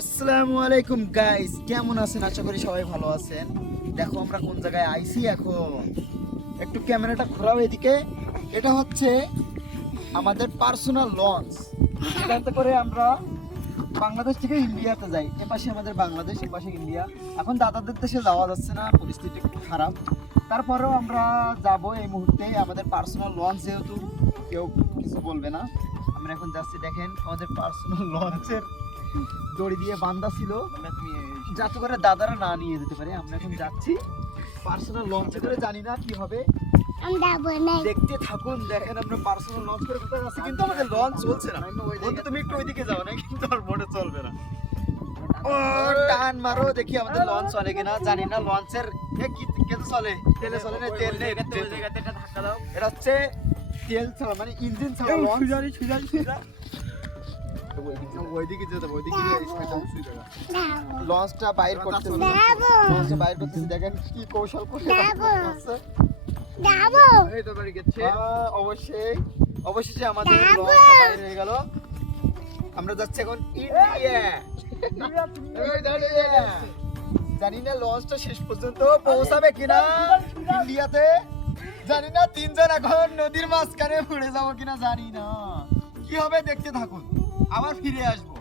আসসালামু আলাইকুম গাইস, কেমন আছেন? আশা করি সবাই ভালো আছেন। দেখো আমরা কোন জায়গায় আইছি এখন। একটু ক্যামেরাটা ঘোরাও এদিকে। এটা হচ্ছে আমাদের পার্সোনাল লঞ্চ। এটাতে করে আমরা বাংলাদেশ থেকে ইন্ডিয়াতে যাই। এপাশে আমাদের বাংলাদেশ, এপাশে ইন্ডিয়া। এখন দাদাদের দেশে যাওয়া যাচ্ছে না, পরিস্থিতি একটু খারাপ। তারপরেও আমরা যাব এই মুহূর্তে আমাদের পার্সোনাল লঞ্চ, যেহেতু কেউ কিছু বলবে না। আমরা এখন যাচ্ছি। দেখেন আমাদের পার্সোনাল লঞ্চের দড়ি দিয়ে বান্ধা ছিল, যাতে করে দাদারা না নিয়ে যেতে পারে। আমরা এখন যাচ্ছি পার্সোনাল লঞ্চে করে, জানি না কি হবে, দেখতে থাকুন। দেখেন আমরা পার্সোনাল লঞ্চ করে কোথায় যাচ্ছি, কিন্তু আমাদের লঞ্চ চলছে না। বন্ধু তুমি একটু ওইদিকে যাও না, কিন্তু আর মোটে চলবে না। ও টান মারো, দেখি আমাদের লঞ্চ চলে কিনা। জানি না লঞ্চের কি কেতে চলে, তেলে চলে না, তেল নেই। ধাক্কা দাও। এটা হচ্ছে তেল ছাড়া, মানে ইঞ্জিন ছাড়া লঞ্চ। ওইদিকে যেতে হবে, ওইদিকে লঞ্চটা বাইর করতেছি, লঞ্চটা বাইর করতেছি। দেখেন কি কৌশল করে আছে। অবশ্যই অবশ্যই আমাদের লঞ্চটা বাইর হয়ে গেল। আমরা যাচ্ছি এখন ইন্ডিয়া। জানি না লঞ্চটা শেষ পর্যন্ত পৌঁছাবে কিনা ইন্ডিয়াতে। জানি না, তিনজন এখন নদীর মাঝখানে পড়ে যাবো কিনা, জানি না কি হবে। দেখতে থাকুন, আবার ফিরে আসবো।